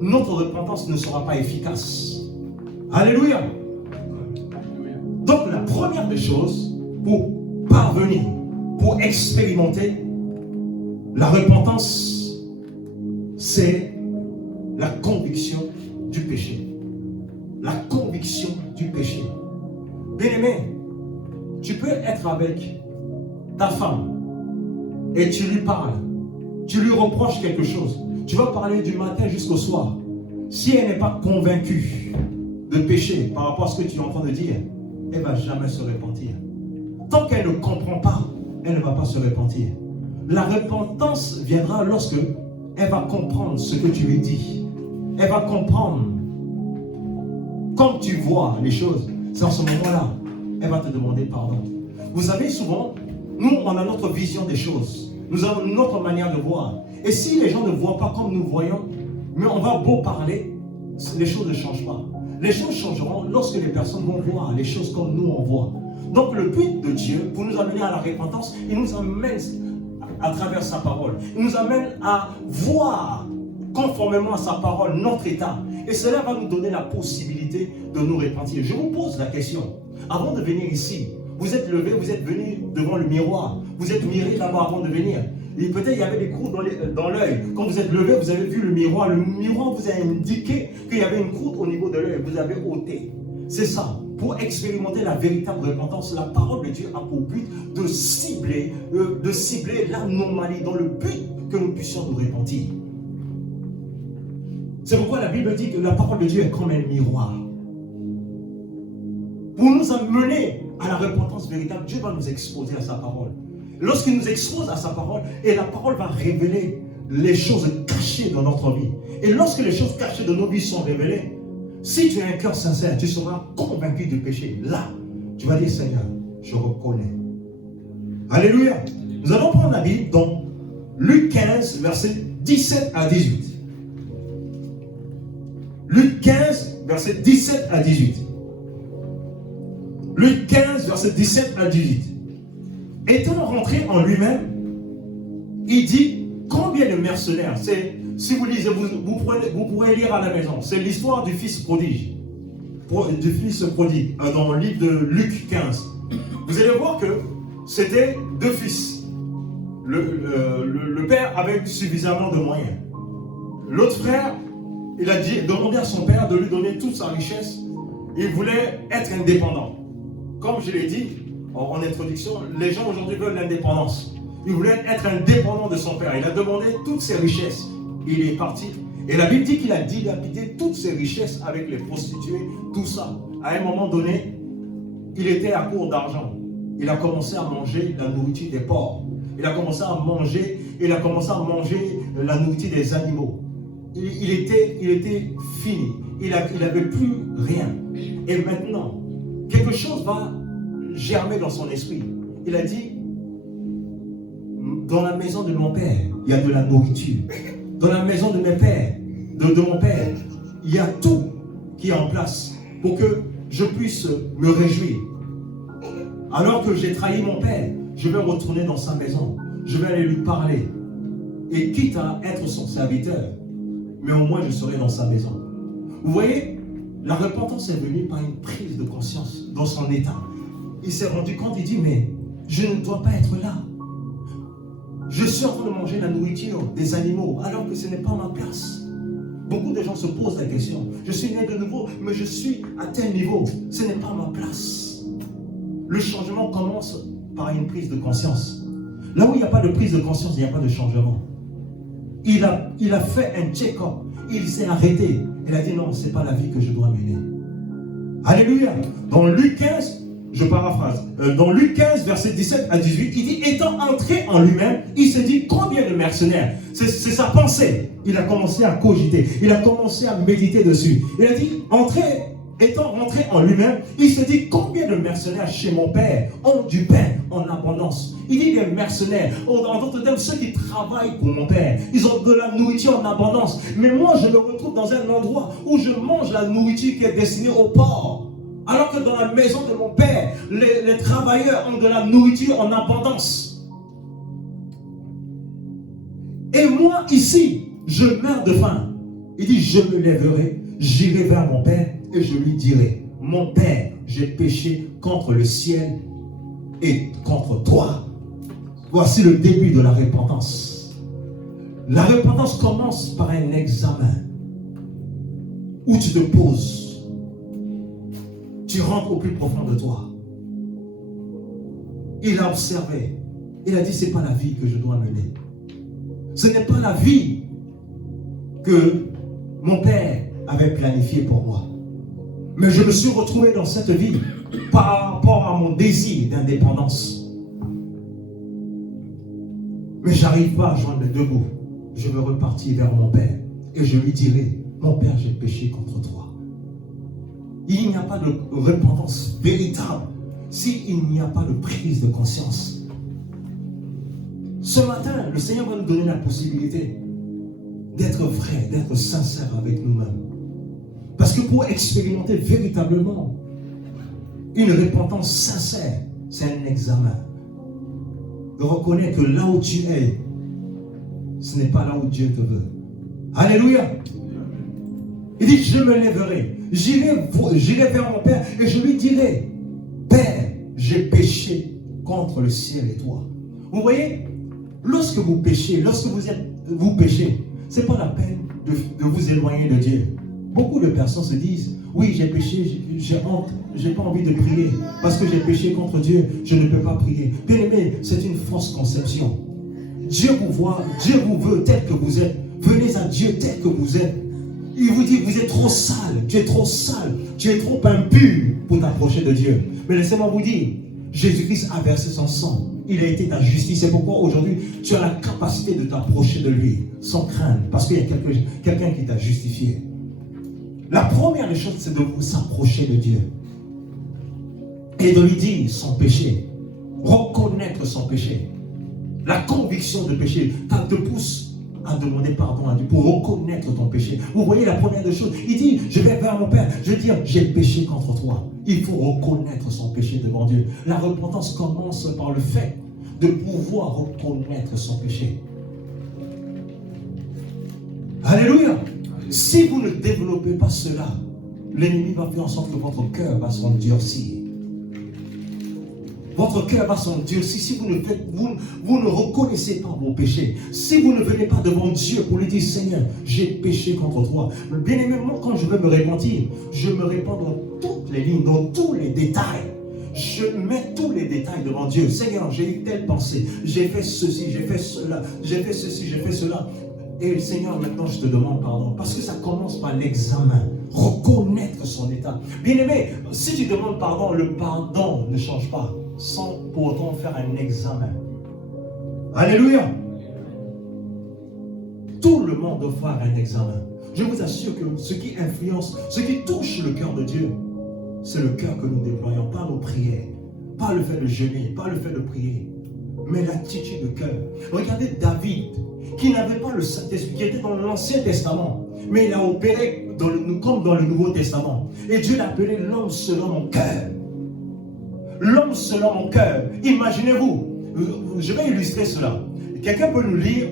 notre repentance ne sera pas efficace. Alléluia. Donc la première des choses, pour parvenir, pour expérimenter la repentance, c'est la conviction du péché. La conviction du péché. Bien-aimé, tu peux être avec ta femme et tu lui parles, tu lui reproches quelque chose. Tu vas parler du matin jusqu'au soir. Si elle n'est pas convaincue de péché par rapport à ce que tu es en train de dire, elle ne va jamais se repentir. Tant qu'elle ne comprend pas, elle ne va pas se repentir. La repentance viendra lorsque elle va comprendre ce que tu lui dis. Elle va comprendre. Quand tu vois les choses, c'est en ce moment-là, elle va te demander pardon. Vous savez, souvent, nous, on a notre vision des choses. Nous avons notre manière de voir. Et si les gens ne voient pas comme nous voyons, mais on va beau parler, les choses ne changent pas. Les choses changeront lorsque les personnes vont voir les choses comme nous on voit. Donc le but de Dieu, pour nous amener à la repentance, il nous amène à travers sa parole. Il nous amène à voir conformément à sa parole notre état. Et cela va nous donner la possibilité de nous repentir. Je vous pose la question. Avant de venir ici, vous êtes levé, vous êtes venu devant le miroir. Vous êtes miré d'abord avant de venir. Et peut-être il y avait des croûtes dans l'œil. Quand vous êtes levé, vous avez vu le miroir. Le miroir vous a indiqué qu'il y avait une croûte au niveau de l'œil. Vous avez ôté. C'est ça. Pour expérimenter la véritable repentance, la parole de Dieu a pour but de cibler l'anomalie dans le but que nous puissions nous repentir. C'est pourquoi la Bible dit que la parole de Dieu est comme un miroir. Pour nous amener à la repentance véritable, Dieu va nous exposer à sa parole. Lorsqu'il nous expose à sa parole, et la parole va révéler les choses cachées dans notre vie. Et lorsque les choses cachées de nos vies sont révélées, si tu as un cœur sincère, tu seras convaincu du péché. Là, tu vas dire, Seigneur, je reconnais. Alléluia. Nous allons prendre la Bible dans Luc 15, versets 17 à 18. Luc 15, versets 17 à 18. Luc 15, versets 17 à 18. Étant rentré en lui-même, il dit, combien de mercenaires, si vous lisez, vous pourrez lire à la maison, c'est l'histoire du fils prodigue. Dans le livre de Luc 15. Vous allez voir que c'était deux fils. Le père avait suffisamment de moyens. L'autre frère, il a demandé à son père de lui donner toute sa richesse. Il voulait être indépendant. Comme je l'ai dit en introduction, les gens aujourd'hui veulent l'indépendance. Il voulait être indépendant de son père. Il a demandé toutes ses richesses. Il est parti. Et la Bible dit qu'il a dilapidé toutes ses richesses avec les prostituées, tout ça. À un moment donné, il était à court d'argent. Il a commencé à manger la nourriture des porcs. Il a commencé à manger la nourriture des animaux. Il était fini. Il n'avait plus rien. Et maintenant, quelque chose va germer dans son esprit. Il a dit, dans la maison de mon père, il y a de la nourriture. Dans la maison de mes pères, de mon père, il y a tout qui est en place pour que je puisse me réjouir. Alors que j'ai trahi mon père, je vais retourner dans sa maison. Je vais aller lui parler. Et quitte à être son serviteur, mais au moins je serai dans sa maison. Vous voyez, la repentance est venue par une prise de conscience dans son état. Il s'est rendu compte, il dit, mais je ne dois pas être là. Je suis en train de manger la nourriture des animaux, alors que ce n'est pas ma place. Beaucoup de gens se posent la question. Je suis né de nouveau, mais je suis à tel niveau. Ce n'est pas ma place. Le changement commence par une prise de conscience. Là où il n'y a pas de prise de conscience, il n'y a pas de changement. Il a fait un check-up. Il s'est arrêté. Il a dit non, ce n'est pas la vie que je dois mener. Alléluia. Dans Luc 15, je paraphrase. Dans Luc 15, verset 17 à 18, il dit, étant entré en lui-même, il se dit, combien de mercenaires? C'est sa pensée. Il a commencé à cogiter. Il a commencé à méditer dessus. Il a dit, étant rentré en lui-même, il se dit, combien de mercenaires chez mon père ont du pain en abondance? Il dit des mercenaires, en d'autres termes, ceux qui travaillent pour mon père, ils ont de la nourriture en abondance. Mais moi, je me retrouve dans un endroit où je mange la nourriture qui est destinée aux porcs. Alors que dans la maison de mon père, les travailleurs ont de la nourriture en abondance. Et moi, ici, je meurs de faim. Il dit, je me lèverai, j'irai vers mon Père et je lui dirai, mon Père, j'ai péché contre le ciel et contre toi. Voici le début de la repentance. La repentance commence par un examen où tu te poses. Tu rentres au plus profond de toi. Il a observé. Il a dit, ce n'est pas la vie que je dois mener. Ce n'est pas la vie que mon Père avait planifiée pour moi. Mais je me suis retrouvé dans cette vie par rapport à mon désir d'indépendance. Mais je n'arrive pas à joindre les deux bouts. Je veux repartir vers mon Père. Et je lui dirai, mon Père, j'ai péché contre toi. Il n'y a pas de repentance véritable s'il n'y a pas de prise de conscience. Ce matin, le Seigneur va nous donner la possibilité d'être vrai, d'être sincère avec nous-mêmes. Parce que pour expérimenter véritablement une repentance sincère, c'est un examen. De reconnaître que là où tu es, ce n'est pas là où Dieu te veut. Alléluia. Il dit, je me lèverai, j'irai vers mon Père et je lui dirai, Père, j'ai péché contre le ciel et toi. Vous voyez, lorsque vous péchez, vous péchez, ce n'est pas la peine de vous éloigner de Dieu. Beaucoup de personnes se disent, oui, j'ai péché, j'ai honte, je n'ai pas envie de prier. Parce que j'ai péché contre Dieu, je ne peux pas prier. Bien aimé, c'est une fausse conception. Dieu vous voit, Dieu vous veut tel que vous êtes. Venez à Dieu tel que vous êtes. Il vous dit, vous êtes trop sale, tu es trop sale, tu es trop impur pour t'approcher de Dieu. Mais laissez-moi vous dire, Jésus-Christ a versé son sang. Il a été ta justice. C'est pourquoi aujourd'hui, tu as la capacité de t'approcher de lui sans crainte. Parce qu'il y a quelqu'un qui t'a justifié. La première des choses, c'est de vous s'approcher de Dieu. Et de lui dire son péché. Reconnaître son péché. La conviction de péché te pousse à demander pardon à Dieu pour reconnaître ton péché. Vous voyez la première des choses. Il dit, je vais vers mon Père. Je vais dire, j'ai péché contre toi. Il faut reconnaître son péché devant Dieu. La repentance commence par le fait de pouvoir reconnaître son péché. Alléluia. Si vous ne développez pas cela, l'ennemi va faire en sorte que votre cœur va s'endurcir. Votre cœur va s'endurcir si vous ne reconnaissez pas vos péchés. Si vous ne venez pas devant Dieu pour lui dire, Seigneur, j'ai péché contre toi. Bien aimé, moi, quand je veux me repentir, je me répands dans toutes les lignes, dans tous les détails. Je mets tous les détails devant Dieu. Seigneur, j'ai eu telle pensée, j'ai fait ceci, j'ai fait cela, j'ai fait ceci, j'ai fait cela. Et Seigneur, maintenant je te demande pardon. Parce que ça commence par l'examen. Reconnaître son état. Bien aimé, si tu demandes pardon, le pardon ne change pas. Sans pour autant faire un examen. Alléluia. Tout le monde doit faire un examen. Je vous assure que ce qui influence, ce qui touche le cœur de Dieu, c'est le cœur que nous déployons, pas nos prières, pas le fait de jeûner, pas le fait de prier, mais l'attitude de cœur. Regardez David, qui n'avait pas le Saint-Esprit, qui était dans l'Ancien Testament, mais il a opéré comme dans le Nouveau Testament. Et Dieu l'a appelé l'homme selon mon cœur. L'homme selon mon cœur. Imaginez-vous, je vais illustrer cela. Quelqu'un peut nous lire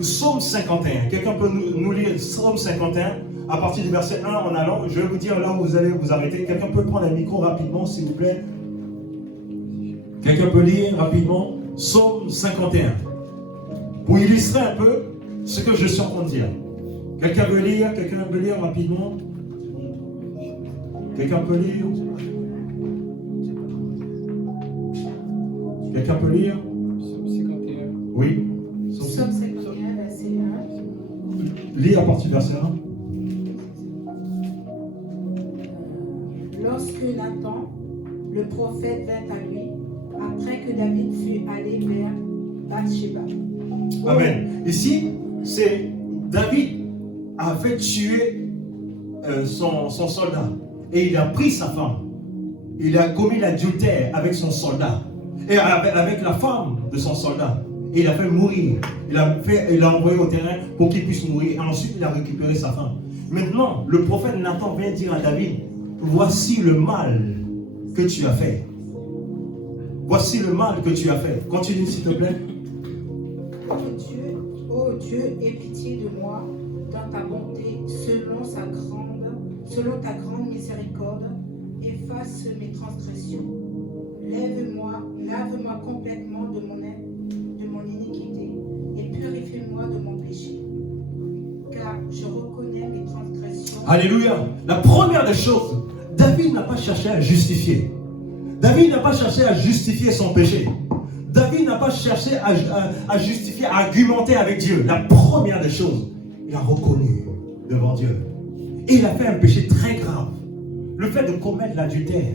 Psaume 51. Quelqu'un peut nous lire Psaume 51 à partir du verset 1 en allant. Je vais vous dire là où vous allez vous arrêter. Quelqu'un peut prendre un micro rapidement, s'il vous plaît. Quelqu'un peut lire rapidement Psaume 51. Pour illustrer un peu ce que je suis en train de dire. Quelqu'un veut lire rapidement. Quelqu'un peut lire. Quelqu'un peut lire? Psaume 51. Oui. Psaume 51, verset 1. Lis à partir du verset 1. Lorsque Nathan, le prophète, vint à lui, après que David fut allé vers Bathsheba. Amen. Ici, c'est David avait tué son soldat. Et il a pris sa femme. Il a commis l'adultère avec son soldat. Et avec la femme de son soldat. Et il a fait mourir. Il l'a envoyé au terrain pour qu'il puisse mourir. Et ensuite, il a récupéré sa femme. Maintenant, le prophète Nathan vient dire à David, voici le mal que tu as fait. Voici le mal que tu as fait. Continue, s'il te plaît. Ô Dieu, aie pitié de moi dans ta bonté selon ta grande miséricorde, efface mes transgressions. Lave-moi complètement de mon iniquité et purifie-moi de mon péché. Car je reconnais mes transgressions. Alléluia. La première des choses, David n'a pas cherché à justifier. David n'a pas cherché à justifier son péché. David n'a pas cherché à justifier, à argumenter avec Dieu. La première des choses, il a reconnu devant Dieu. Et il a fait un péché très grave. Le fait de commettre l'adultère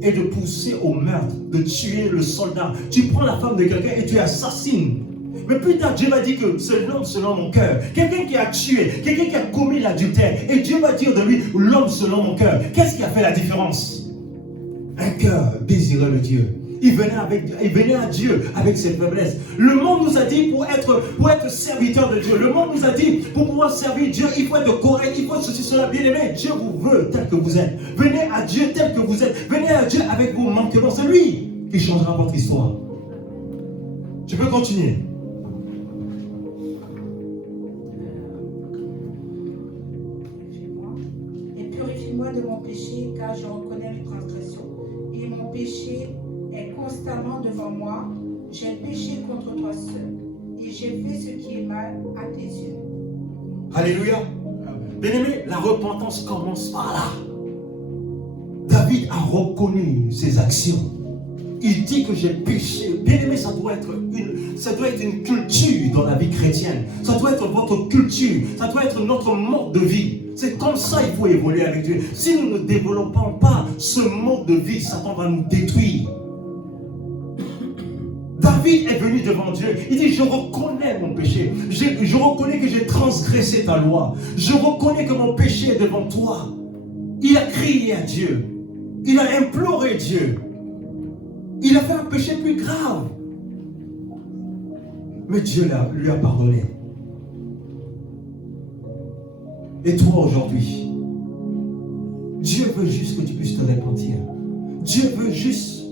et de pousser au meurtre, de tuer le soldat. Tu prends la femme de quelqu'un et tu assassines. Mais plus tard, Dieu va dire que c'est l'homme selon mon cœur. Quelqu'un qui a tué, quelqu'un qui a commis l'adultère. Et Dieu va dire de lui, l'homme selon mon cœur. Qu'est-ce qui a fait la différence? Un cœur désireux de Dieu. Il venait à Dieu avec ses faiblesses. Le monde nous a dit pour être serviteur de Dieu. Le monde nous a dit pour pouvoir servir Dieu, il faut être correct, il faut ceci, cela. Bien aimé, Dieu vous veut tel que vous êtes. Venez à Dieu tel que vous êtes. Venez à Dieu avec vos manquements. C'est lui qui changera votre histoire. Tu peux continuer. Et purifie-moi de mon péché, car je reconnais mes transgressions. Et mon péché est constamment devant moi. J'ai péché contre toi seul, et j'ai fait ce qui est mal à tes yeux. Alléluia. Bien-aimé, la repentance commence par là. David a reconnu ses actions. Il dit que j'ai péché. Bien-aimé, ça doit être une culture dans la vie chrétienne. Ça doit être votre culture. Ça doit être notre mode de vie. C'est comme ça qu'il faut évoluer avec Dieu. Si nous ne développons pas ce mode de vie, Satan va nous détruire. David est venu devant Dieu. Il dit, je reconnais mon péché. Je reconnais que j'ai transgressé ta loi. Je reconnais que mon péché est devant toi. Il a crié à Dieu. Il a imploré Dieu. Il a fait un péché plus grave. Mais Dieu lui a pardonné. Et toi aujourd'hui, Dieu veut juste que tu puisses te repentir. Dieu veut juste,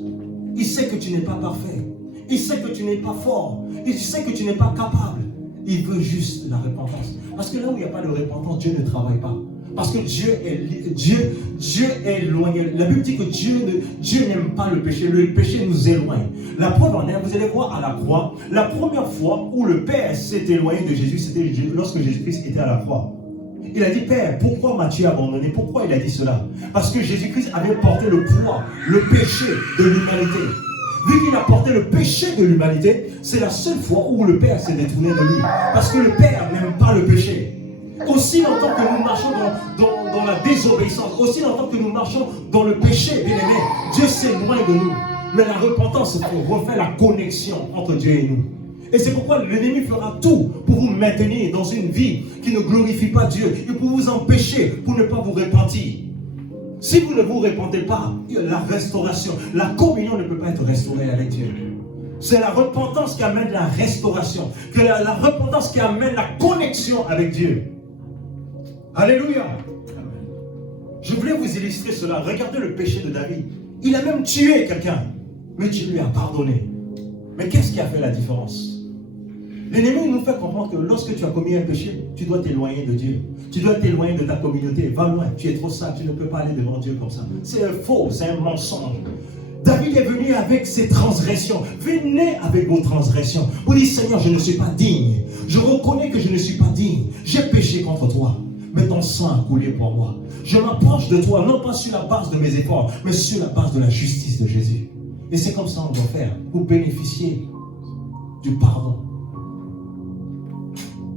il sait que tu n'es pas parfait. Il sait que tu n'es pas fort. Il sait que tu n'es pas capable. Il veut juste la repentance. Parce que là où il n'y a pas de repentance, Dieu ne travaille pas. Parce que Dieu est éloigné. La Bible dit que Dieu n'aime pas le péché. Le péché nous éloigne. La preuve en est, vous allez voir à la croix, la première fois où le Père s'est éloigné de Jésus, c'était lorsque Jésus-Christ était à la croix. Il a dit, Père, pourquoi m'as-tu abandonné? Pourquoi il a dit cela? Parce que Jésus-Christ avait porté le poids, le péché de l'humanité. Vu qu'il a porté le péché de l'humanité, c'est la seule fois où le Père s'est détourné de lui. Parce que le Père n'aime pas le péché. Aussi longtemps que nous marchons dans la désobéissance, aussi longtemps que nous marchons dans le péché, bien aimé, Dieu s'éloigne de nous. Mais la repentance refait la connexion entre Dieu et nous. Et c'est pourquoi l'ennemi fera tout pour vous maintenir dans une vie qui ne glorifie pas Dieu et pour vous empêcher, pour ne pas vous repentir. Si vous ne vous repentez pas, la restauration, la communion ne peut pas être restaurée avec Dieu. C'est la repentance qui amène la restauration, la repentance qui amène la connexion avec Dieu. Alléluia. Je voulais vous illustrer cela. Regardez le péché de David. Il a même tué quelqu'un, mais Dieu lui a pardonné. Mais qu'est-ce qui a fait la différence? L'ennemi nous fait comprendre que lorsque tu as commis un péché, tu dois t'éloigner de Dieu. Tu dois t'éloigner de ta communauté. Va loin, tu es trop sale, tu ne peux pas aller devant Dieu comme ça. C'est faux, c'est un mensonge. David est venu avec ses transgressions. Venez avec vos transgressions. Vous dites, Seigneur, je ne suis pas digne. Je reconnais que je ne suis pas digne. J'ai péché contre toi. Mais ton sang a coulé pour moi. Je m'approche de toi, non pas sur la base de mes efforts, mais sur la base de la justice de Jésus. Et c'est comme ça qu'on doit faire pour bénéficier du pardon.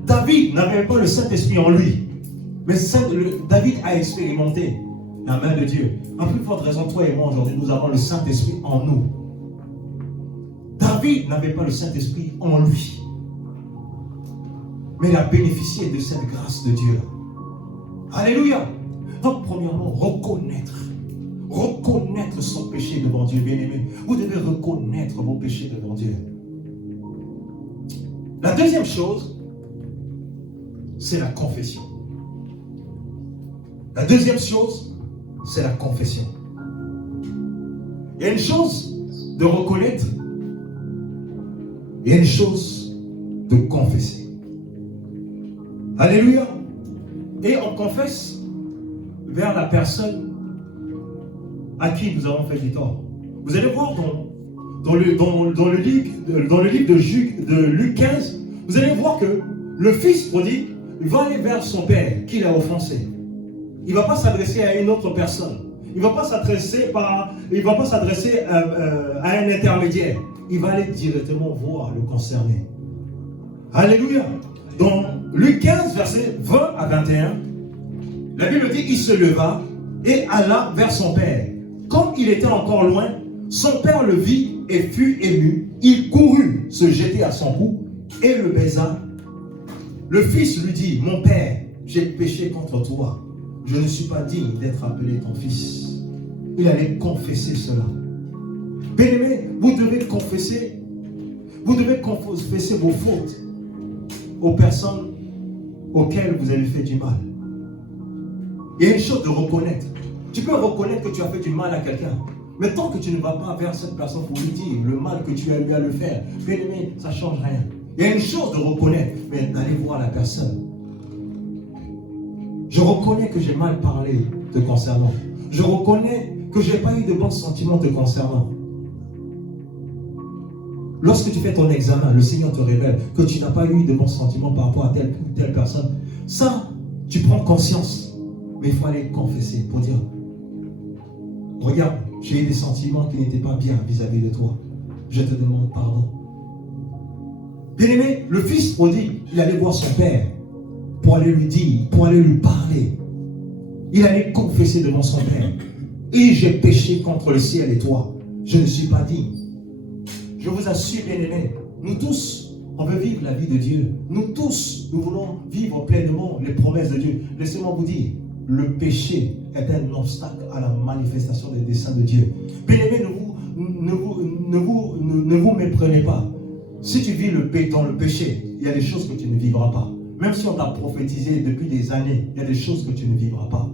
David n'avait pas le Saint-Esprit en lui. Mais David a expérimenté la main de Dieu. En plus forte raison, toi et moi aujourd'hui, nous avons le Saint-Esprit en nous. David n'avait pas le Saint-Esprit en lui. Mais il a bénéficié de cette grâce de Dieu. Alléluia. Donc premièrement, reconnaître son péché devant Dieu, bien-aimé. Vous devez reconnaître vos péchés devant Dieu. La deuxième chose, c'est la confession. La deuxième chose, c'est la confession. Il y a une chose de reconnaître, il y a une chose de confesser. Alléluia. Et on confesse vers la personne à qui nous avons fait du tort. Vous allez voir dans le livre de Luc 15, vous allez voir que le fils prodigue va aller vers son père qu'il a offensé. Il ne va pas s'adresser à une autre personne. Il ne va pas s'adresser à un intermédiaire. Il va aller directement voir le concerné. Alléluia. Dans Luc 15, versets 20 à 21, la Bible dit, il se leva et alla vers son père. Comme il était encore loin, son père le vit et fut ému. Il courut se jeter à son cou et le baisa. Le fils lui dit, mon père, j'ai péché contre toi. Je ne suis pas digne d'être appelé ton fils. Il allait confesser cela. Bien-aimés, vous devez confesser vos fautes aux personnes auxquelles vous avez fait du mal. Il y a une chose de reconnaître. Tu peux reconnaître que tu as fait du mal à quelqu'un. Mais tant que tu ne vas pas vers cette personne pour lui dire le mal que tu as eu à le faire, bien-aimé, ça ne change rien. Il y a une chose de reconnaître, mais d'aller voir la personne. Je reconnais que j'ai mal parlé te concernant. Je reconnais que je n'ai pas eu de bons sentiments te concernant. Lorsque tu fais ton examen, le Seigneur te révèle que tu n'as pas eu de bons sentiments par rapport à telle ou telle personne. Ça, tu prends conscience. Mais il faut aller confesser pour dire, regarde, j'ai eu des sentiments qui n'étaient pas bien vis-à-vis de toi. Je te demande pardon. Bien-aimé, le fils prodigue, il allait voir son père pour aller lui dire, pour aller lui parler. Il allait confesser devant son père. Et j'ai péché contre le ciel et toi. Je ne suis pas digne. Je vous assure, bien-aimés, nous tous, on veut vivre la vie de Dieu. Nous tous, nous voulons vivre pleinement les promesses de Dieu. Laissez-moi vous dire, le péché est un obstacle à la manifestation des desseins de Dieu. Bien-aimés, ne vous méprenez pas. Si tu vis dans le péché, il y a des choses que tu ne vivras pas. Même si on t'a prophétisé depuis des années, il y a des choses que tu ne vivras pas.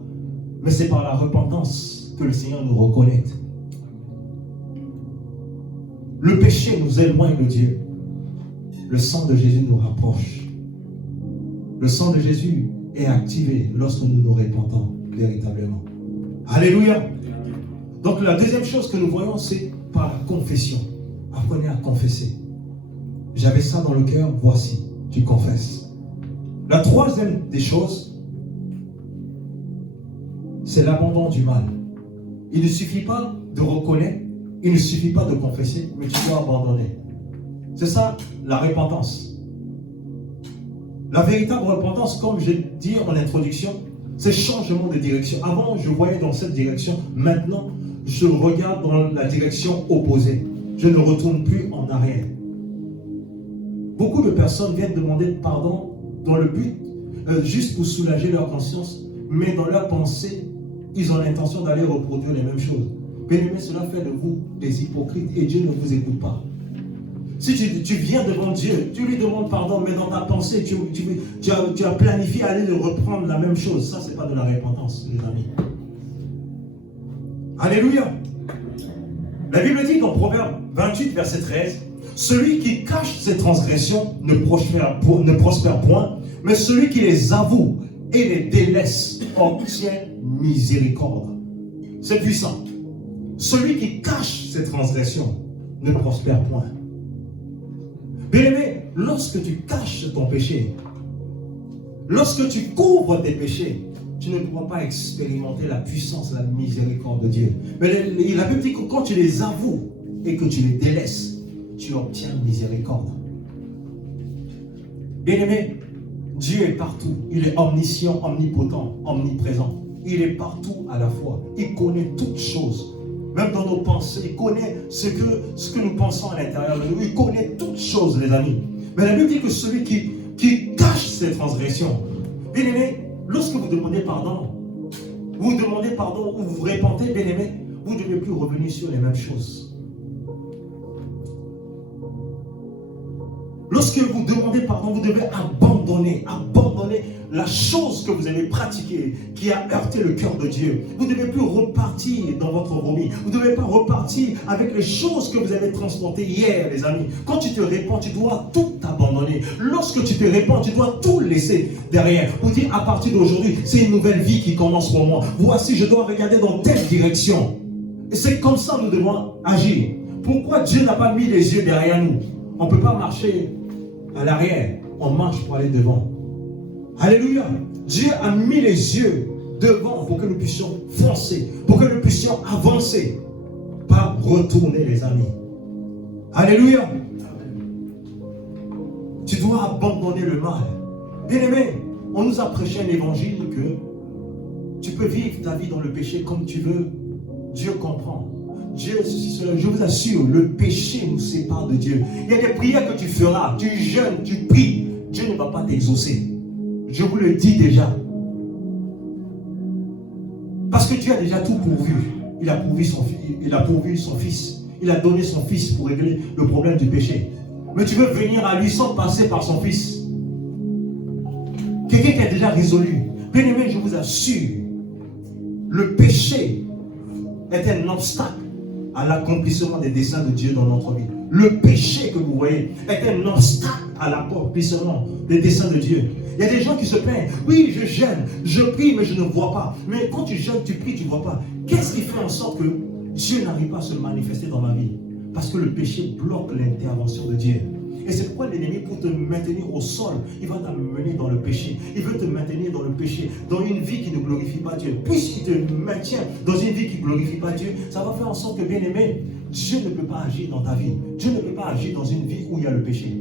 Mais c'est par la repentance que le Seigneur nous reconnaît. Le péché nous éloigne de Dieu. Le sang de Jésus nous rapproche. Le sang de Jésus est activé lorsque nous nous repentons véritablement. Alléluia. Donc la deuxième chose que nous voyons, c'est par la confession. Apprenez à confesser. J'avais ça dans le cœur, voici, tu confesses. La troisième des choses, c'est l'abandon du mal. Il ne suffit pas de reconnaître, il ne suffit pas de confesser, mais tu dois abandonner. C'est ça, la repentance. La véritable repentance, comme j'ai dit en introduction, c'est changement de direction. Avant, je voyais dans cette direction. Maintenant, je regarde dans la direction opposée. Je ne retourne plus en arrière. Beaucoup de personnes viennent demander pardon dans le but, juste pour soulager leur conscience, mais dans leur pensée, ils ont l'intention d'aller reproduire les mêmes choses. Bien-aimés, cela fait de vous des hypocrites et Dieu ne vous écoute pas. Si tu viens devant Dieu, tu lui demandes pardon, mais dans ta pensée, tu as planifié aller de reprendre la même chose. Ça, ce n'est pas de la repentance, les amis. Alléluia. La Bible dit dans Proverbe 28, verset 13, « Celui qui cache ses transgressions ne prospère point, mais celui qui les avoue et les délaisse obtient miséricorde. » C'est puissant. Celui qui cache ses transgressions ne prospère point. Bien-aimé, lorsque tu caches ton péché, lorsque tu couvres tes péchés, tu ne pourras pas expérimenter la puissance, la miséricorde de Dieu. Mais la Bible dit que quand tu les avoues et que tu les délaisses, tu obtiens miséricorde. Bien-aimé, Dieu est partout. Il est omniscient, omnipotent, omniprésent. Il est partout à la fois. Il connaît toutes choses. Même dans nos pensées, il connaît ce que nous pensons à l'intérieur de nous. Il connaît toutes choses, les amis. Mais la Bible dit que celui qui cache ses transgressions, bien-aimé, lorsque vous demandez pardon ou vous vous repentez, bien-aimé, vous ne devez plus revenir sur les mêmes choses. Lorsque vous demandez pardon, vous devez abandonner la chose que vous avez pratiquée, qui a heurté le cœur de Dieu. Vous ne devez plus repartir dans votre vomi. Vous ne devez pas repartir avec les choses que vous avez transportées hier, les amis. Quand tu te répands, tu dois tout abandonner. Lorsque tu te répands, tu dois tout laisser derrière. Vous dites, à partir d'aujourd'hui, c'est une nouvelle vie qui commence pour moi. Voici, je dois regarder dans telle direction. Et c'est comme ça que nous devons agir. Pourquoi Dieu n'a pas mis les yeux derrière nous? On ne peut pas marcher à l'arrière. On marche pour aller devant. Alléluia. Dieu a mis les yeux devant pour que nous puissions foncer, pour que nous puissions avancer, pas retourner, les amis. Alléluia. Tu dois abandonner le mal. Bien-aimé, on nous a prêché un évangile que tu peux vivre ta vie dans le péché comme tu veux. Dieu comprend. Dieu, ceci, cela. Je vous assure, le péché nous sépare de Dieu. Il y a des prières que tu feras, tu jeûnes, tu pries. Dieu ne va pas t'exaucer. Je vous le dis déjà. Parce que Dieu a déjà tout pourvu. Il a pourvu son fils. Il a donné son fils pour régler le problème du péché. Mais tu veux venir à lui sans passer par son fils. Quelqu'un qui a déjà résolu. Bien-aimé, je vous assure, le péché est un obstacle à l'accomplissement des desseins de Dieu dans notre vie. Le péché que vous voyez est un obstacle à l'accomplissement des desseins de Dieu. Il y a des gens qui se plaignent. Oui, je jeûne, je prie, mais je ne vois pas. Mais quand tu jeûnes, tu pries, tu ne vois pas. Qu'est-ce qui fait en sorte que Dieu n'arrive pas à se manifester dans ma vie? Parce que le péché bloque l'intervention de Dieu. Et c'est pourquoi l'ennemi, pour te maintenir au sol, il va t'amener dans le péché. Il veut te maintenir dans le péché, dans une vie qui ne glorifie pas Dieu. Puisqu'il te maintient dans une vie qui ne glorifie pas Dieu, ça va faire en sorte que, bien aimé, Dieu ne peut pas agir dans ta vie. Dieu ne peut pas agir dans une vie où il y a le péché.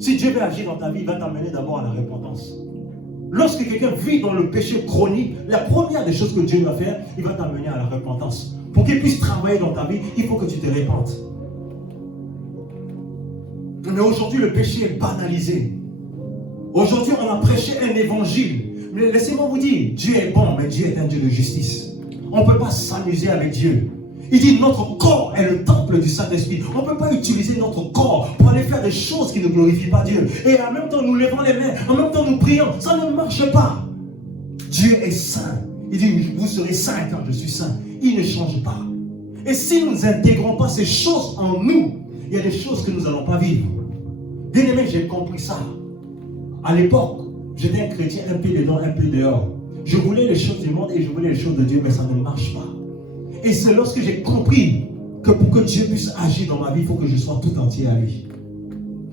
Si Dieu veut agir dans ta vie, il va t'amener d'abord à la repentance. Lorsque quelqu'un vit dans le péché chronique, la première des choses que Dieu va faire, il va t'amener à la repentance. Pour qu'il puisse travailler dans ta vie, il faut que tu te répandes. Mais aujourd'hui, le péché est banalisé. Aujourd'hui, on a prêché un évangile. Mais laissez-moi vous dire, Dieu est bon, mais Dieu est un Dieu de justice. On ne peut pas s'amuser avec Dieu. Il dit, notre corps est le temple du Saint-Esprit. On ne peut pas utiliser notre corps pour aller faire des choses qui ne glorifient pas Dieu. Et en même temps, nous levons les mains, en même temps, nous prions. Ça ne marche pas. Dieu est saint. Il dit, vous serez saints car je suis saint. Il ne change pas. Et si nous n'intégrons pas ces choses en nous, il y a des choses que nous n'allons pas vivre. Bien aimé, j'ai compris ça. À l'époque, j'étais un chrétien un peu dedans, un peu dehors. Je voulais les choses du monde et je voulais les choses de Dieu, mais ça ne marche pas. Et c'est lorsque j'ai compris que pour que Dieu puisse agir dans ma vie, il faut que je sois tout entier à lui.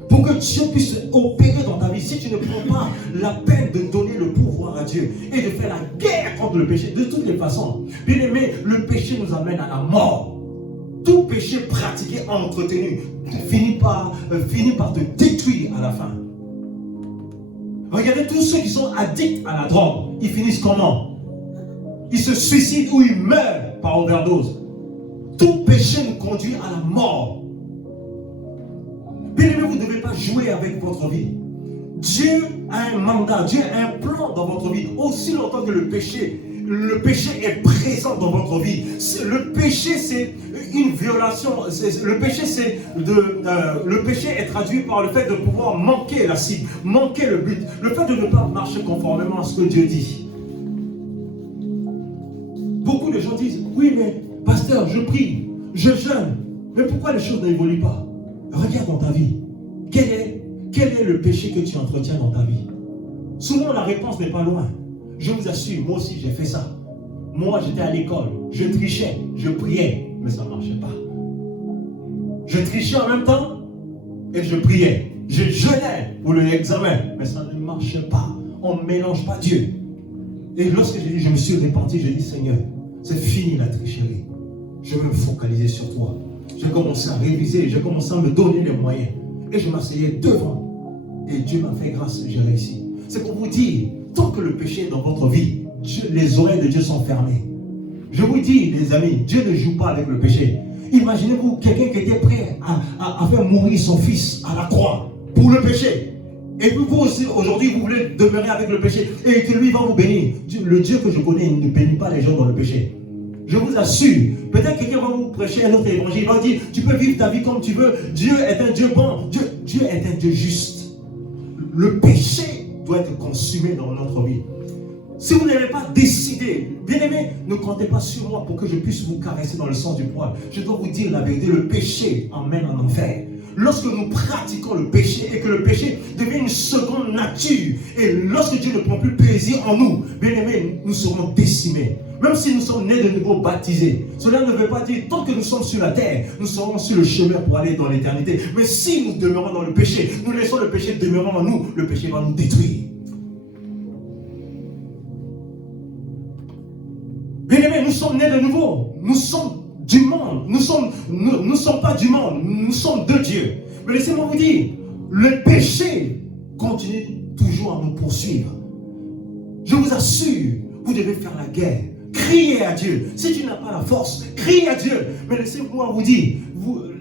Pour que Dieu puisse opérer dans ta vie, si tu ne prends pas la peine de donner le pouvoir à Dieu et de faire la guerre contre le péché, de toutes les façons, bien aimé, le péché nous amène à la mort. Tout péché pratiqué, entretenu, finit par te détruire à la fin. Regardez tous ceux qui sont addicts à la drogue, ils finissent comment? Ils se suicident ou ils meurent par overdose. Tout péché nous conduit à la mort. Bien aimé, vous ne devez pas jouer avec votre vie. Dieu a un mandat, Dieu a un plan dans votre vie. Aussi longtemps que le péché est présent dans votre vie. Le péché, c'est une violation. Le péché est traduit par le fait de pouvoir manquer la cible, manquer le but, le fait de ne pas marcher conformément à ce que Dieu dit. Beaucoup de gens disent, oui, mais pasteur, je prie, je jeûne, mais pourquoi les choses n'évoluent pas? Regarde dans ta vie. Quel est le péché que tu entretiens dans ta vie? Souvent, la réponse n'est pas loin. Je vous assure, moi aussi, j'ai fait ça. Moi, j'étais à l'école, je trichais, je priais, mais ça ne marchait pas. Je trichais en même temps et je priais. Je jeûnais pour l'examen, mais ça ne marchait pas. On ne mélange pas Dieu. Et lorsque je me suis repenti, j'ai dit, Seigneur, c'est fini la tricherie. Je veux me focaliser sur toi. J'ai commencé à réviser, j'ai commencé à me donner les moyens. Et je m'asseyais devant. Et Dieu m'a fait grâce, j'ai réussi. C'est pour vous dire, tant que le péché est dans votre vie, les oreilles de Dieu sont fermées. Je vous dis, les amis, Dieu ne joue pas avec le péché. Imaginez-vous quelqu'un qui était prêt à faire mourir son fils à la croix pour le péché. Et puis vous aussi, aujourd'hui, vous voulez demeurer avec le péché et que lui va vous bénir. Le Dieu que je connais, il ne bénit pas les gens dans le péché. Je vous assure, peut-être quelqu'un va vous prêcher un autre évangile, il va dire, tu peux vivre ta vie comme tu veux, Dieu est un Dieu bon, Dieu Dieu est un Dieu juste. Le péché doit être consumé dans notre vie. Si vous n'avez pas décidé, bien-aimé, ne comptez pas sur moi pour que je puisse vous caresser dans le sens du poil. Je dois vous dire la vérité, le péché emmène en enfer. Lorsque nous pratiquons le péché et que le péché devient une seconde nature, et lorsque Dieu ne prend plus plaisir en nous, bien-aimé, nous serons décimés. Même si nous sommes nés de nouveau baptisés, cela ne veut pas dire tant que nous sommes sur la terre, nous serons sur le chemin pour aller dans l'éternité. Mais si nous demeurons dans le péché, nous laissons le péché demeurer en nous, le péché va nous détruire. Bien-aimés, nous sommes nés de nouveau. Nous sommes du monde. Nous ne sommes pas du monde. Nous sommes de Dieu. Mais laissez-moi vous dire, le péché continue toujours à nous poursuivre. Je vous assure, vous devez faire la guerre. Criez à Dieu. Si tu n'as pas la force, crie à Dieu. Mais laissez-moi vous dire,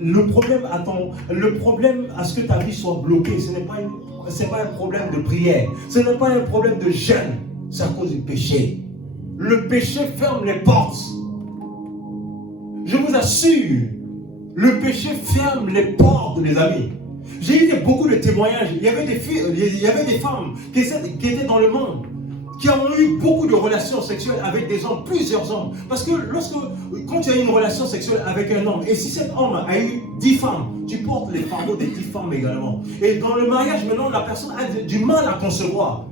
le problème à ce que ta vie soit bloquée, ce n'est pas un problème de prière. Ce n'est pas un problème de jeûne. C'est à cause du péché. Le péché ferme les portes. Je vous assure, le péché ferme les portes, les amis. J'ai eu beaucoup de témoignages. Il y avait des femmes qui étaient dans le monde, qui ont eu beaucoup de relations sexuelles avec des hommes, plusieurs hommes. Parce que quand tu as une relation sexuelle avec un homme, et si cet homme a eu 10 femmes, tu portes les fardeaux des 10 femmes également. Et dans le mariage, maintenant, la personne a du mal à concevoir.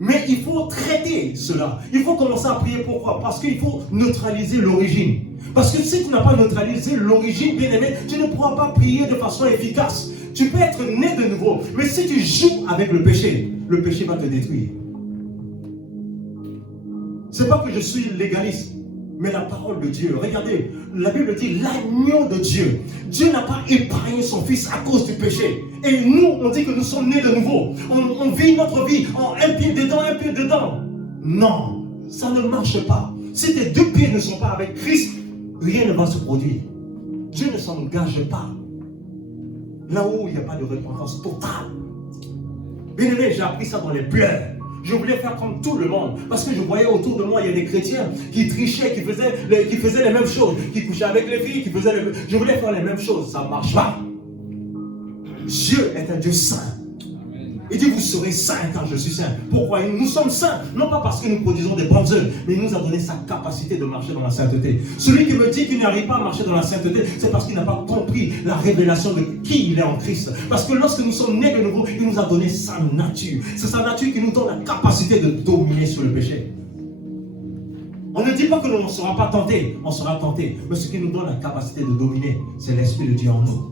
Mais il faut traiter cela. Il faut commencer à prier. Pourquoi? Parce qu'il faut neutraliser l'origine. Parce que si tu n'as pas neutralisé l'origine, bien-aimé, tu ne pourras pas prier de façon efficace. Tu peux être né de nouveau. Mais si tu joues avec le péché va te détruire. Ce n'est pas que je suis légaliste, mais la parole de Dieu. Regardez, la Bible dit l'agneau de Dieu. Dieu n'a pas épargné son fils à cause du péché. Et nous, on dit que nous sommes nés de nouveau. On vit notre vie en un pied dedans, un pied dedans. Non, ça ne marche pas. Si tes deux pieds ne sont pas avec Christ, rien ne va se produire. Dieu ne s'engage pas là où il n'y a pas de repentance totale. Bien aimé, j'ai appris ça dans les pleurs. Je voulais faire comme tout le monde. Parce que je voyais autour de moi, il y a des chrétiens qui trichaient, qui faisaient les mêmes choses, qui couchaient avec les filles, Je voulais faire les mêmes choses. Ça ne marche pas. Dieu est un Dieu saint. Il dit, vous serez saints quand je suis saint. Pourquoi? Nous sommes saints, non pas parce que nous produisons des bonnes œuvres, mais il nous a donné sa capacité de marcher dans la sainteté. Celui qui me dit qu'il n'arrive pas à marcher dans la sainteté, c'est parce qu'il n'a pas compris la révélation de qui il est en Christ. Parce que lorsque nous sommes nés de nouveau, il nous a donné sa nature. C'est sa nature qui nous donne la capacité de dominer sur le péché. On ne dit pas que nous ne serons pas tentés, on sera tentés. Mais ce qui nous donne la capacité de dominer, c'est l'Esprit de Dieu en nous.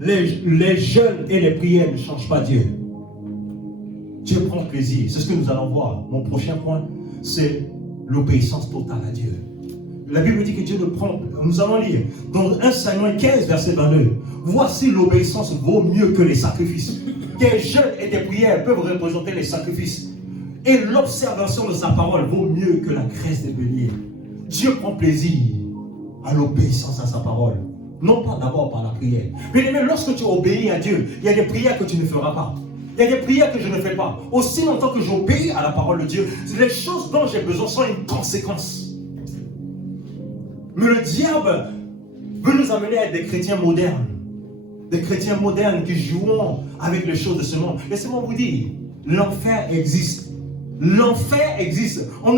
Les jeûnes et les prières ne changent pas Dieu. Dieu prend plaisir. C'est ce que nous allons voir. Mon prochain point, c'est l'obéissance totale à Dieu. La Bible dit que Dieu ne prend... Nous allons lire dans 1 Samuel 15, verset 22. Voici l'obéissance vaut mieux que les sacrifices. Des jeûnes et des prières peuvent représenter les sacrifices. Et l'observation de sa parole vaut mieux que la graisse des béliers. Dieu prend plaisir à l'obéissance à sa parole. Non pas d'abord par la prière. Mais lorsque tu obéis à Dieu, il y a des prières que tu ne feras pas. Il y a des prières que je ne fais pas. Aussi longtemps que j'obéis à la parole de Dieu, les choses dont j'ai besoin sont une conséquence. Mais le diable veut nous amener à être des chrétiens modernes. Des chrétiens modernes qui jouent avec les choses de ce monde. Laissez-moi vous dire, l'enfer existe. L'enfer existe. Quand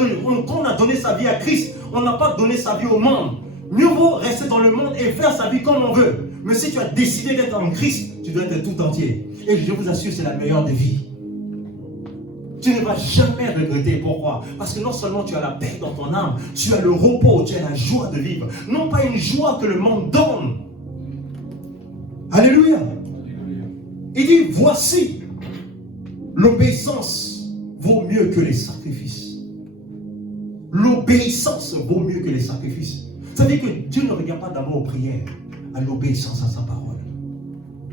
on a donné sa vie à Christ, on n'a pas donné sa vie au monde. Mieux vaut rester dans le monde et faire sa vie comme on veut. Mais si tu as décidé d'être en Christ, tu dois être tout entier. Et je vous assure, c'est la meilleure des vies. Tu ne vas jamais regretter. Pourquoi? Parce que non seulement tu as la paix dans ton âme, tu as le repos, tu as la joie de vivre. Non pas une joie que le monde donne. Alléluia. Il dit, voici, l'obéissance vaut mieux que les sacrifices. L'obéissance vaut mieux que les sacrifices. Ça veut dire que Dieu ne regarde pas d'abord aux prières, à l'obéissance à sa parole.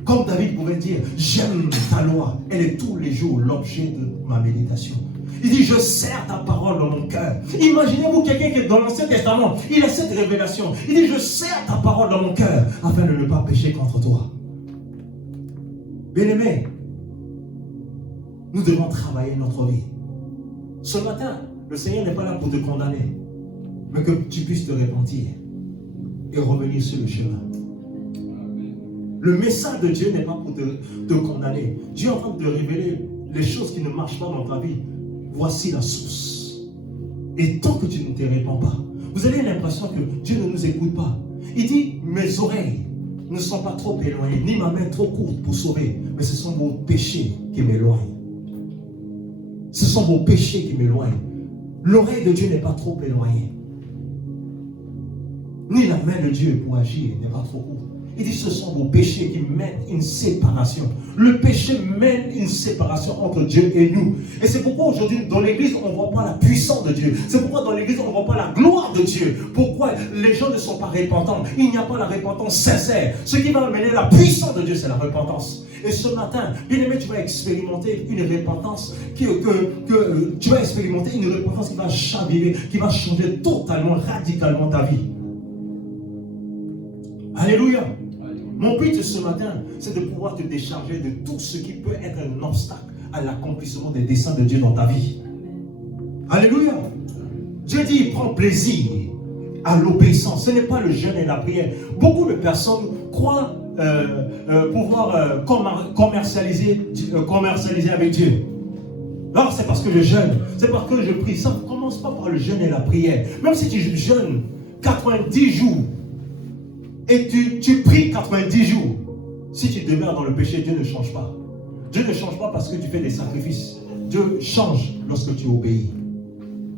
Comme David pouvait dire, j'aime ta loi, elle est tous les jours l'objet de ma méditation. Il dit, je serre ta parole dans mon cœur. Imaginez-vous quelqu'un qui est dans l'Ancien Testament, il a cette révélation. Il dit, je serre ta parole dans mon cœur, afin de ne pas pécher contre toi. Bien-aimés, nous devons travailler notre vie. Ce matin, le Seigneur n'est pas là pour te condamner, mais que tu puisses te repentir et revenir sur le chemin. Le message de Dieu n'est pas pour te condamner. Dieu est en train de te révéler les choses qui ne marchent pas dans ta vie. Voici la source. Et tant que tu ne te répands pas, vous avez l'impression que Dieu ne nous écoute pas. Il dit, mes oreilles ne sont pas trop éloignées, ni ma main trop courte pour sauver, mais ce sont vos péchés qui m'éloignent. Ce sont vos péchés qui m'éloignent. L'oreille de Dieu n'est pas trop éloignée. Ni la main de Dieu pour agir n'est pas trop courte. Il dit, ce sont vos péchés qui mènent une séparation. Le péché mène une séparation entre Dieu et nous. Et c'est pourquoi aujourd'hui, dans l'église, on ne voit pas la puissance de Dieu. C'est pourquoi dans l'église, on ne voit pas la gloire de Dieu. Pourquoi les gens ne sont pas repentants? Il n'y a pas la repentance sincère. Ce qui va amener la puissance de Dieu, c'est la repentance. Et ce matin, bien aimé, tu vas expérimenter une repentance tu vas expérimenter une repentance qui va chavirer, qui va changer totalement, radicalement ta vie. Alléluia. Mon but ce matin, c'est de pouvoir te décharger de tout ce qui peut être un obstacle à l'accomplissement des desseins de Dieu dans ta vie. Alléluia. Dieu dit, il prend plaisir à l'obéissance. Ce n'est pas le jeûne et la prière. Beaucoup de personnes croient pouvoir commercialiser avec Dieu. Alors c'est parce que je jeûne, c'est parce que je prie. Ça ne commence pas par le jeûne et la prière. Même si tu jeûnes 90 jours, et tu pries 90 jours. Si tu demeures dans le péché, Dieu ne change pas. Dieu ne change pas parce que tu fais des sacrifices. Dieu change lorsque tu obéis.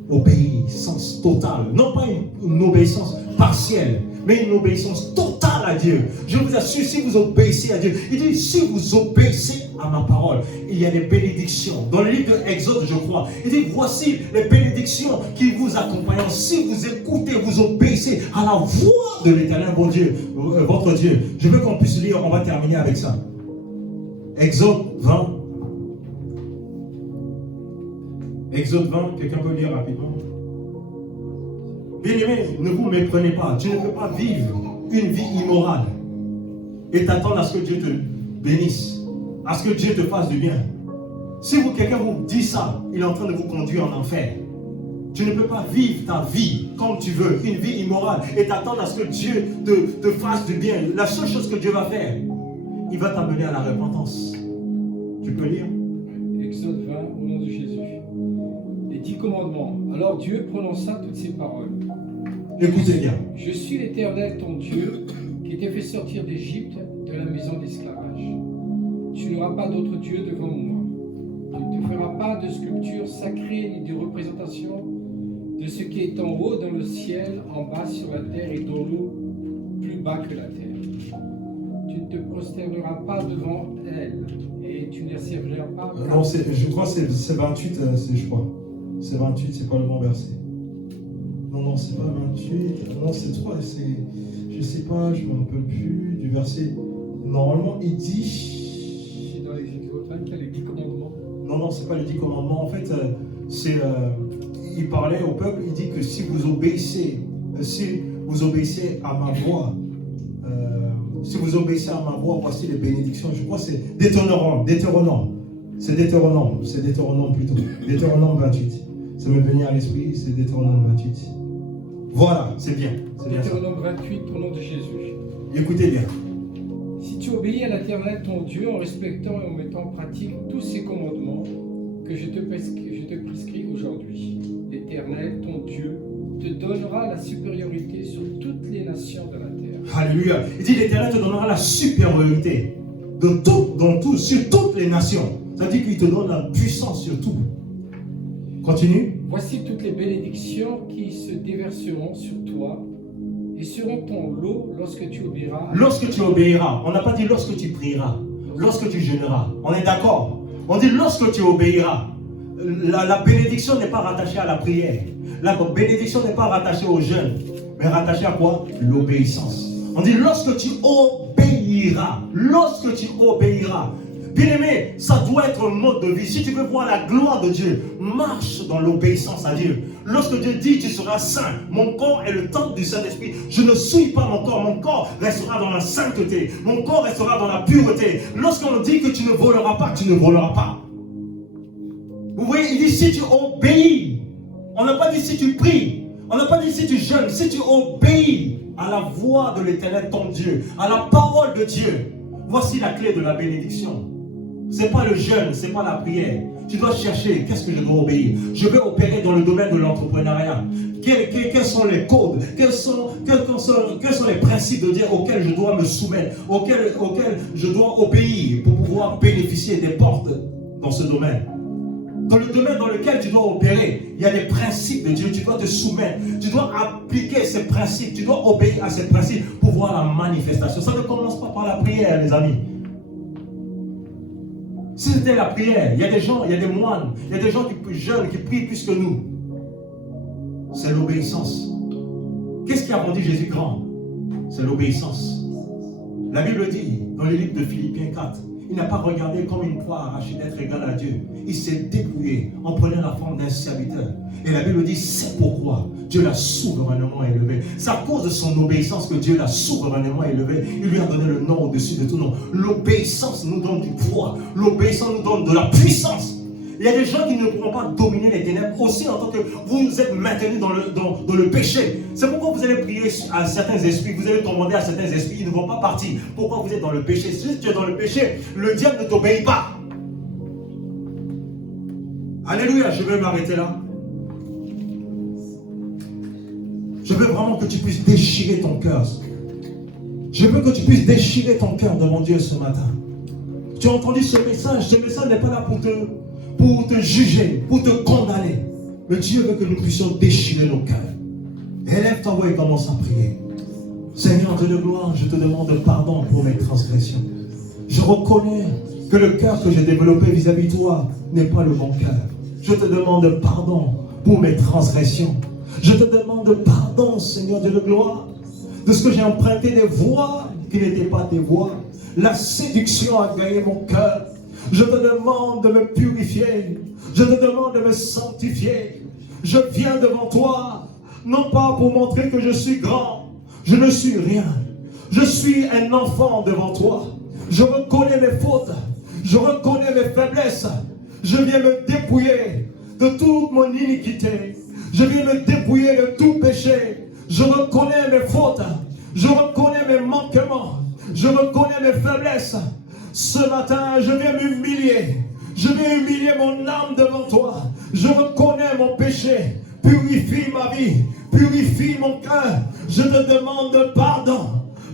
Obéissance totale. Non pas une obéissance partielle, mais une obéissance totale à Dieu. Je vous assure, si vous obéissez à Dieu, il dit, si vous obéissez à ma parole, il y a des bénédictions. Dans le livre de Exode, je crois, il dit, voici les bénédictions qui vous accompagnent. Si vous écoutez, vous obéissez à la voix de l'Éternel, bon Dieu, votre Dieu. Je veux qu'on puisse lire, on va terminer avec ça. Exode 20. Exode 20, quelqu'un peut lire rapidement. Bien-aimé, ne vous méprenez pas. Tu ne peux pas vivre une vie immorale et t'attendre à ce que Dieu te bénisse, à ce que Dieu te fasse du bien. Si quelqu'un vous dit ça, il est en train de vous conduire en enfer. Tu ne peux pas vivre ta vie comme tu veux, une vie immorale, et t'attendre à ce que Dieu te fasse du bien. La seule chose que Dieu va faire, il va t'amener à la repentance. Tu peux lire? Exode 20, au nom de Jésus. Les 10 commandements. Alors Dieu prononça toutes ces paroles. Écoutez bien. Je suis l'Éternel, ton Dieu, qui t'a fait sortir d'Égypte, de la maison d'esclavage. Tu n'auras pas d'autre Dieu devant moi. Tu ne te feras pas de sculpture sacrée ni de représentation de ce qui est en haut dans le ciel, en bas sur la terre et dans l'eau, plus bas que la terre. Tu ne te prosterneras pas devant elle et tu ne les serviras pas. Non, je crois que c'est 28, je crois. C'est 28, c'est pas le bon verset. Non, c'est pas 28. Non, c'est 3. Je sais pas, je ne me rappelle plus du verset. Normalement, il dit. C'est dans les Exode 20 qu'il y a les 10 commandements. Non, c'est pas les 10 commandements. En fait, il parlait au peuple, il dit que si vous obéissez à ma voix, voici les bénédictions. Je crois que c'est Deutéronome. C'est Deutéronome plutôt. Deutéronome 28. Ça me venait à l'esprit, c'est Deutéronome 28. Voilà, c'est bien. Deutéronome 28, au nom de Jésus. Écoutez bien. Si tu obéis à l'Éternel ton Dieu en respectant et en mettant en pratique tous ces commandements que je te prescris aujourd'hui, l'Éternel ton Dieu te donnera la supériorité sur toutes les nations de la terre. Alléluia. Il dit l'Éternel te donnera la supériorité sur toutes les nations. Ça dit qu'il te donne la puissance sur tout. Continue. Voici toutes les bénédictions qui se déverseront sur toi et seront ton lot lorsque tu obéiras. Lorsque tu obéiras. On n'a pas dit lorsque tu prieras, lorsque tu jeûneras. On est d'accord. On dit lorsque tu obéiras. La bénédiction n'est pas rattachée à la prière. La bénédiction n'est pas rattachée au jeûne, mais rattachée à quoi? L'obéissance. On dit lorsque tu obéiras. Lorsque tu obéiras. Bien-aimé, ça doit être un mode de vie. Si tu veux voir la gloire de Dieu, marche dans l'obéissance à Dieu. Lorsque Dieu dit tu seras saint, mon corps est le temple du Saint-Esprit. Je ne suis pas mon corps restera dans la sainteté. Mon corps restera dans la pureté. Lorsqu'on dit que tu ne voleras pas, tu ne voleras pas. Vous voyez, il dit si tu obéis. On n'a pas dit si tu pries. On n'a pas dit si tu jeûnes. Si tu obéis à la voix de l'Éternel ton Dieu, à la parole de Dieu. Voici la clé de la bénédiction. Ce n'est pas le jeûne, ce n'est pas la prière. Tu dois chercher, qu'est-ce que je dois obéir? Je vais opérer dans le domaine de l'entrepreneuriat. Quels sont les codes, quels sont les principes de Dieu auxquels je dois me soumettre, auxquels je dois obéir pour pouvoir bénéficier des portes dans ce domaine. Dans le domaine dans lequel tu dois opérer, il y a des principes de Dieu, tu dois te soumettre, tu dois appliquer ces principes, tu dois obéir à ces principes pour voir la manifestation. Ça ne commence pas par la prière, les amis. Si c'était la prière, il y a des gens, il y a des moines, il y a des gens qui jeûnent, qui prient plus que nous. C'est l'obéissance. Qu'est-ce qui a rendu Jésus grand? C'est l'obéissance. La Bible dit, dans le livre de Philippiens 4, il n'a pas regardé comme une proie arrachée d'être égal à Dieu. Il s'est dépouillé en prenant la forme d'un serviteur. Et la Bible dit, c'est pourquoi Dieu l'a souverainement élevé. C'est à cause de son obéissance que Dieu l'a souverainement élevé. Il lui a donné le nom au-dessus de tout nom. L'obéissance nous donne du poids. L'obéissance nous donne de la puissance. Il y a des gens qui ne pourront pas dominer les ténèbres aussi en tant que vous êtes maintenus dans le péché. C'est pourquoi vous allez prier à certains esprits, vous allez commander à certains esprits, ils ne vont pas partir. Pourquoi vous êtes dans le péché? Si tu es dans le péché, le diable ne t'obéit pas. Alléluia, je vais m'arrêter là. Je veux vraiment que tu puisses déchirer ton cœur. Je veux que tu puisses déchirer ton cœur devant Dieu ce matin. Tu as entendu ce message n'est pas là pour te juger, pour te condamner. Mais Dieu veut que nous puissions déchirer nos cœurs. Élève ta voix et commence à prier. Seigneur Dieu de gloire, je te demande pardon pour mes transgressions. Je reconnais que le cœur que j'ai développé vis-à-vis de toi n'est pas le bon cœur. Je te demande pardon pour mes transgressions. Je te demande pardon, Seigneur Dieu de gloire, de ce que j'ai emprunté des voies qui n'étaient pas tes voies. La séduction a gagné mon cœur. Je te demande de me purifier. Je te demande de me sanctifier. Je viens devant toi, non pas pour montrer que je suis grand. Je ne suis rien. Je suis un enfant devant toi. Je reconnais mes fautes. Je reconnais mes faiblesses. Je viens me dépouiller de toute mon iniquité. Je viens me dépouiller de tout péché. Je reconnais mes fautes. Je reconnais mes manquements. Je reconnais mes faiblesses. Ce matin, je viens m'humilier. Je viens humilier mon âme devant toi. Je reconnais mon péché. Purifie ma vie. Purifie mon cœur. Je te demande pardon.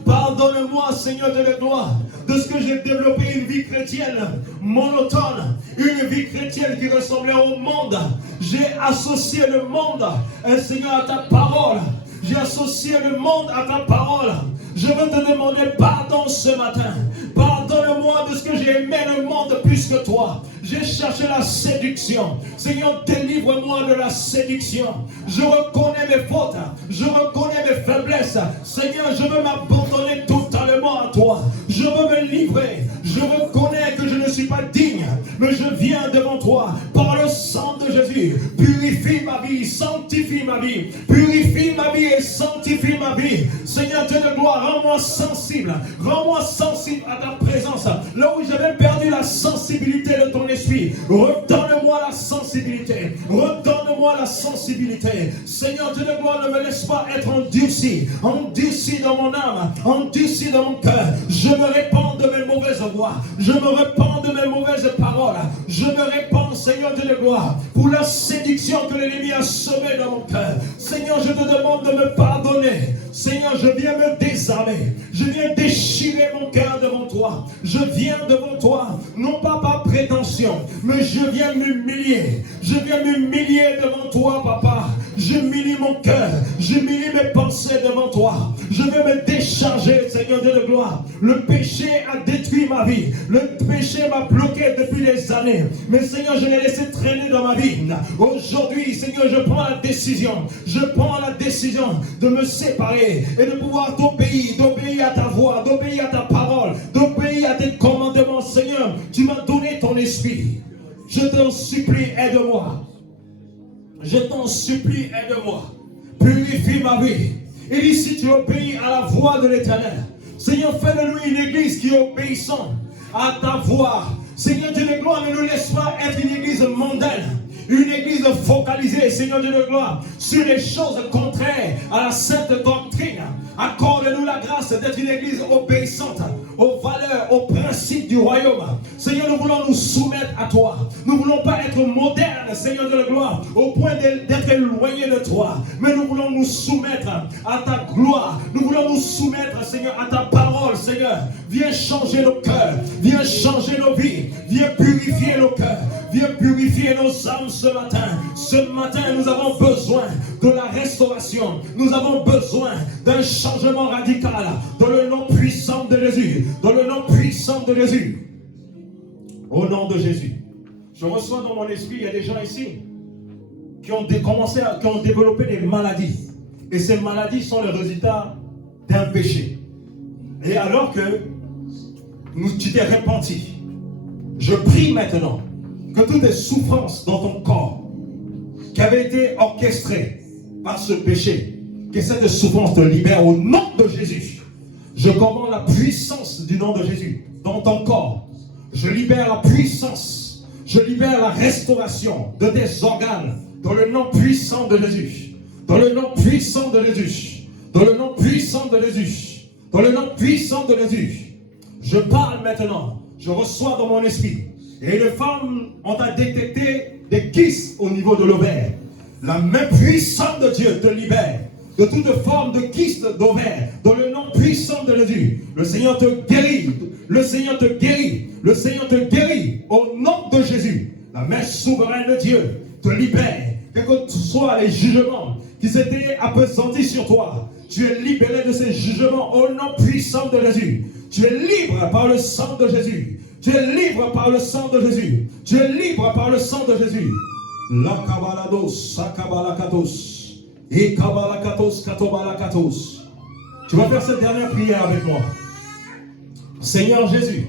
Pardonne-moi, Seigneur de la gloire, de ce que j'ai développé une vie chrétienne monotone, une vie chrétienne qui ressemblait au monde. J'ai associé le monde, Seigneur, à ta parole. J'ai associé le monde à ta parole. Je veux te demander pardon ce matin. Pardonne-moi de ce que j'ai aimé le monde plus que toi. J'ai cherché la séduction. Seigneur, délivre-moi de la séduction. Je reconnais mes fautes. Je reconnais mes faiblesses. Seigneur, je veux m'abandonner totalement à toi. Je veux me livrer. Je reconnais que je ne suis pas digne. Mais je viens devant toi par le sang de Jésus. Purifie ma vie, sanctifie ma vie. Purifie ma vie et sanctifie ma vie. Seigneur Dieu de gloire, rends-moi sensible. Rends-moi sensible à ta présence. Là où j'avais perdu la sensibilité de ton esprit, redonne-moi la sensibilité. Redonne-moi la sensibilité. Seigneur Dieu de gloire, ne me laisse pas être endurci. Endurci dans mon âme. Endurci dans mon cœur. Je me répands de mes mauvaises voies. Je me répands de mes mauvaises paroles. Je me répands, Seigneur Dieu de gloire, pour la séduction que l'ennemi a semée dans mon cœur. Seigneur, je te demande de me pardonner. Seigneur, je viens me désarmer. Je viens déchirer mon cœur devant toi. Je viens devant toi, non pas par prétention, mais je viens m'humilier. Je viens m'humilier devant toi, papa. J'humilie mon cœur. J'humilie mes pensées devant toi. Je veux me décharger, Seigneur Dieu de gloire. Le péché a détruit ma vie. Le péché m'a bloqué depuis des années. Mais Seigneur, je l'ai laissé traîner dans ma vie. Aujourd'hui, Seigneur, je prends la décision. Je prends la décision de me séparer et de pouvoir d'obéir à ta voix, d'obéir à ta parole, d'obéir à tes commandements. Seigneur, tu m'as donné ton esprit. Je t'en supplie, aide-moi. Je t'en supplie, aide-moi. Purifie ma vie. Et dit, si tu obéis à la voix de l'Éternel, Seigneur, fais de nous une église qui est obéissante à ta voix. Seigneur Dieu de gloire, ne nous laisse pas être une église mondaine, une église focalisés, Seigneur Dieu de gloire, sur les choses contraires à la sainte doctrine. Accorde-nous la grâce d'être une église obéissante aux valeurs, aux principes du royaume. Seigneur, nous voulons nous soumettre à toi. Nous ne voulons pas être modernes, Seigneur de la gloire, au point d'être éloignés de toi. Mais nous voulons nous soumettre à ta gloire. Nous voulons nous soumettre, Seigneur, à ta parole, Seigneur. Viens changer nos cœurs. Viens changer nos vies. Viens purifier nos cœurs. Viens purifier nos âmes ce matin. Ce matin, nous avons besoin de la restauration. Nous avons besoin d'un changement radical dans le nom puissant de Jésus. Dans le nom puissant de Jésus. Au nom de Jésus. Je reçois dans mon esprit, il y a des gens ici qui ont développé des maladies. Et ces maladies sont le résultat d'un péché. Et alors que tu t'es repenti, je prie maintenant que toutes les souffrances dans ton corps qui avaient été orchestrées par ce péché, que cette souffrance te libère au nom de Jésus. Je commande la puissance du nom de Jésus dans ton corps. Je libère la puissance, je libère la restauration de tes organes dans le nom puissant de Jésus. Dans le nom puissant de Jésus. Dans le nom puissant de Jésus. Dans le nom puissant de Jésus. Je parle maintenant. Je reçois dans mon esprit. Et les femmes ont détecté des kystes au niveau de l'ovaire. La main puissante de Dieu te libère de toute forme de kyste d'ovaire. Dans le nom puissant de Jésus. Le Seigneur te guérit. Le Seigneur te guérit. Le Seigneur te guérit. Au nom de Jésus. La main souveraine de Dieu te libère. Quels que soient les jugements qui s'étaient appesantis sur toi, tu es libéré de ces jugements au nom puissant de Jésus. Tu es libre par le sang de Jésus. Tu es libre par le sang de Jésus. Tu es libre par le sang de Jésus. La kabalados, sakabalakatos, et kabalakatos, katobalakatos. Tu vas faire cette dernière prière avec moi. Seigneur Jésus,